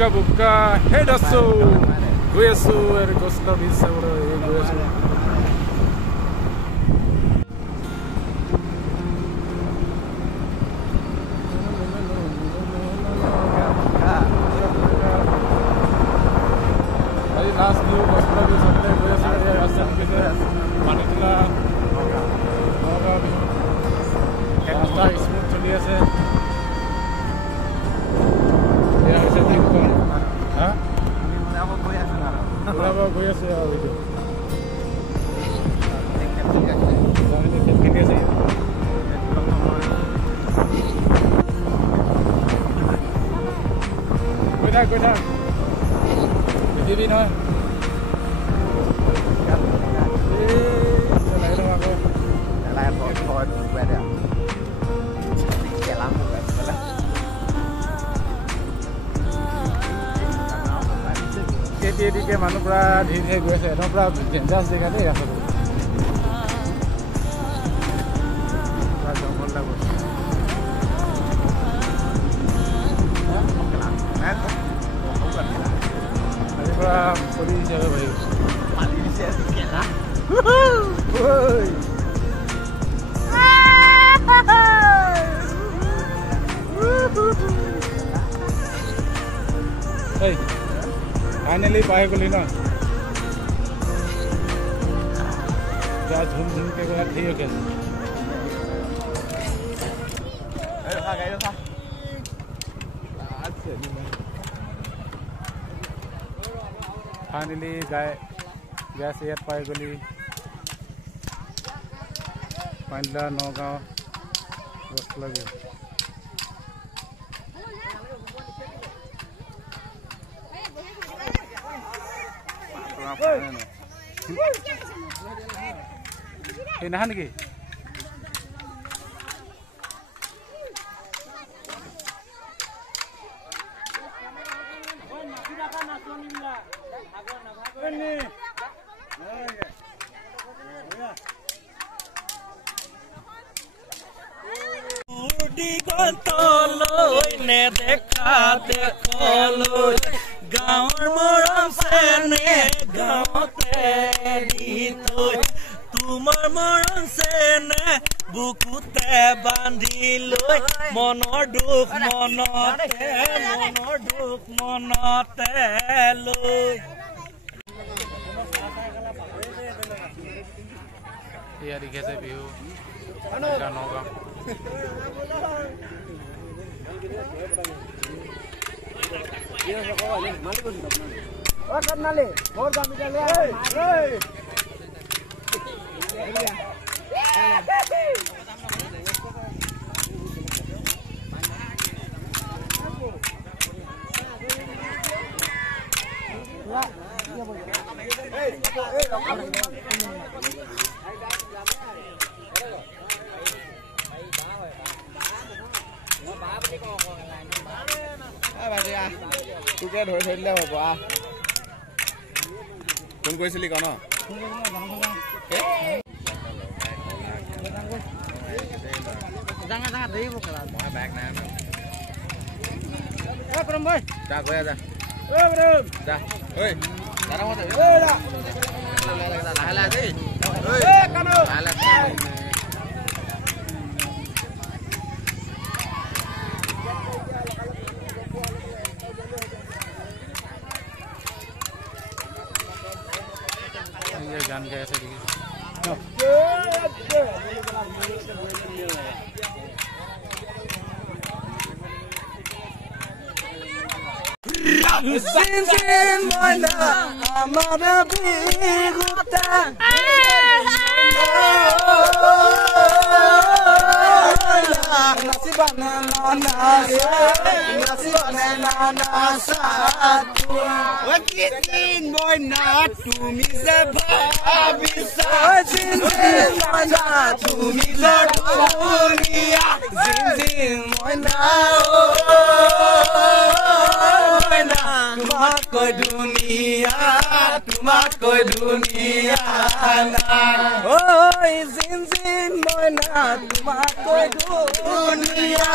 বুকা বুকা হেড আছো গৈ আছো আৰু কষ্ট দিছে গৈ আছো আজি লাষ্ট নিউ কষ্ট দিছে গৈ আছো ৰাস্তা দিছে মানিতলা নগাঁও বিহু ৰাস্তা স্মুথ চলি আছে গৈ আছে আৰু গৈ থাক দিবি নহয় এদিকে মানুহ পুৰা ধীৰে ধীৰে গৈ আছে একদম পুৰা ডেঞ্জাৰাছ জেগা দেই ৰাস্তাটো পুৰা জংঘল লাগো আজি পুৰা চলি দিছে আৰু ভাই फाइनली पाए गली ना क्या झूम झूम के बाद ठीक है फाइनली गैस एयर पाए गली पांडला नौगांव बस लगे nah nih गाँवर मरम से ने गाँवते तुमार मरम से ने बुकुते बांधी लई मनर दुख मनते लई या दिखेছে বিহু নগাঁও करनाले और दामी चले তোকে ধৰি ধৰিলে হ'ব আ কোন কৈছিলি ক ন জাঙা দেইব কলা মই ব্যাগ নাই এ প্ৰম ভাই যা গয়া যা ও প্ৰম যা ওই দাঁড়া মত ওই লা লাহে লাহে দেই ওই এ কানো লাহে गान गया ऐसे Sin mana amara biguta nasibana nasa wakitin boy na tumi se bhabisa sin mana tumi se dunia sin mana तुम्हार कोई दुनिया ঐ জিন জিন মইনা তোমাকৈ ধুনীয়া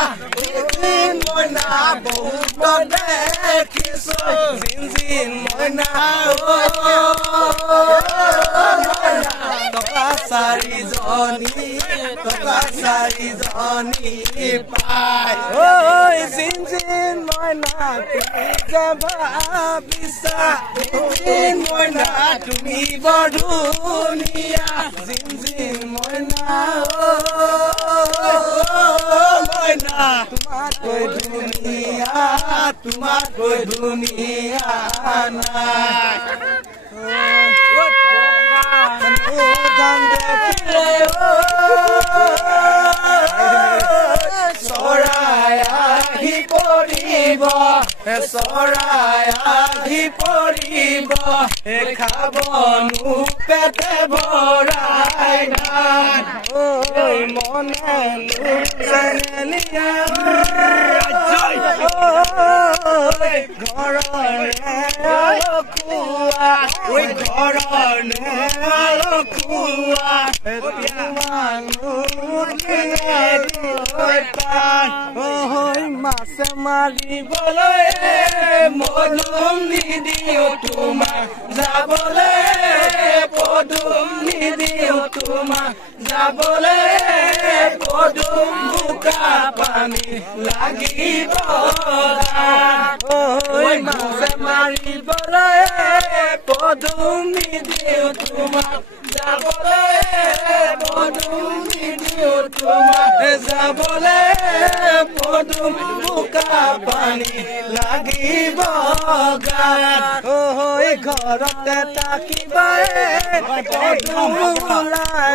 জিন মইনা বহুত দেখিছো জিন জিন মইনা টকা চাৰিজনী পাই ঐ জিন জিন মইনা তুমি যে ভাবিছা জিন মইনা তুমি বৰ ধুনীয়া জিন জিন মইনা মইনা তোমাতকৈ ধুনীয়া নাই চৰাই আহি পৰিব খাবনো পেটে ভৰাই ধান মনে মাছে মাৰিবলৈ মলম নিদিওঁ তোমাক যাবলৈ পদুম নিদিওঁ তোমাক যাবলৈ পদুম বোকা পানী লাগিব মাছে মাৰিবলৈ পদুম নিদিওঁ তোমাক যাবলৈ পদুম নিদিওঁ তোমাক যাবলৈ পদুম বোকা পানী লাগিব গাত ঘৰতে থাকিবাই পদুম ওলাই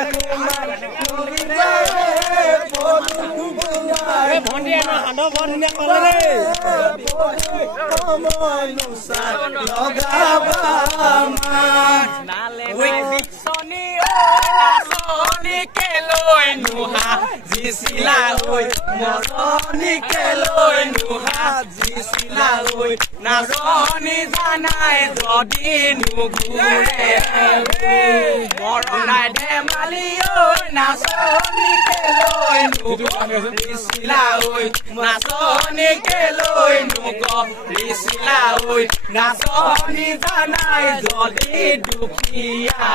নাজনী জানাই যদি নুঘূৰে মৰণাই ধেমালি নাচনী কেলৈ নুঘূৰিছিলা নাচনী কেলৈ নুঘূৰিছিলা নাচনী জানাই যদি দুখীয়া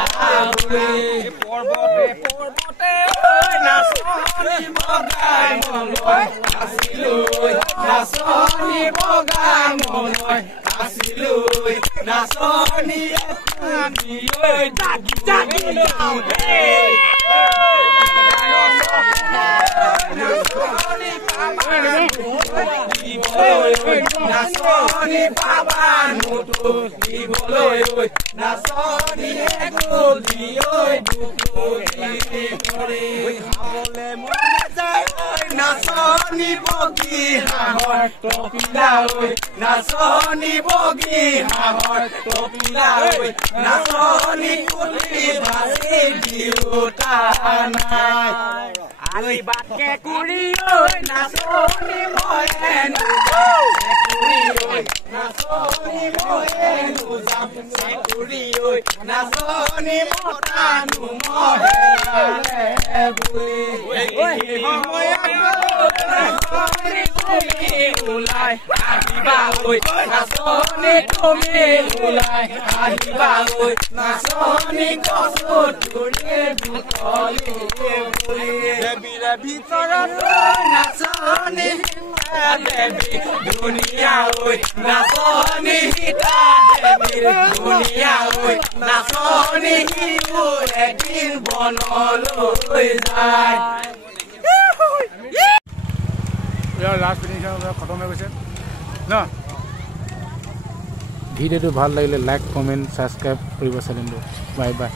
পৰ্বতে নাচনী বগাই মলৈ আছিলৈ নাচনী বগাই মলৈ আছিলৈ নাচনী জাগি জাগি যাওঁ নাচনী পাবা নোটো দিবলৈ নাচনী খাবলৈ মন যায় নাচনী বগী হাঁহৰ টপিলা নাচনী বগী হাঁহৰ টপিলা নাচনী কুলি ভাজি দিওঁতা নাই আলি বাটকে কুৰি নাচনী মই নাচনী মই নাচনী মতানো ওলাই আহিবা নাচনী তুমি ওলাই আহিবা নাচনী কচু তুলি ভিতৰত নাচনী দেৱী ধুনীয়া নাচনী সীতা দেৱী ধুনীয়া নাচনী শিশু এদিন বনলৈ যায় লাষ্ট ফিনিশিং খতম হৈ গৈছে ন ভিডিঅ'টো ভাল লাগিলে লাইক কমেণ্ট ছাবস্ক্ৰাইব কৰিব চেনেলটো বাই বাই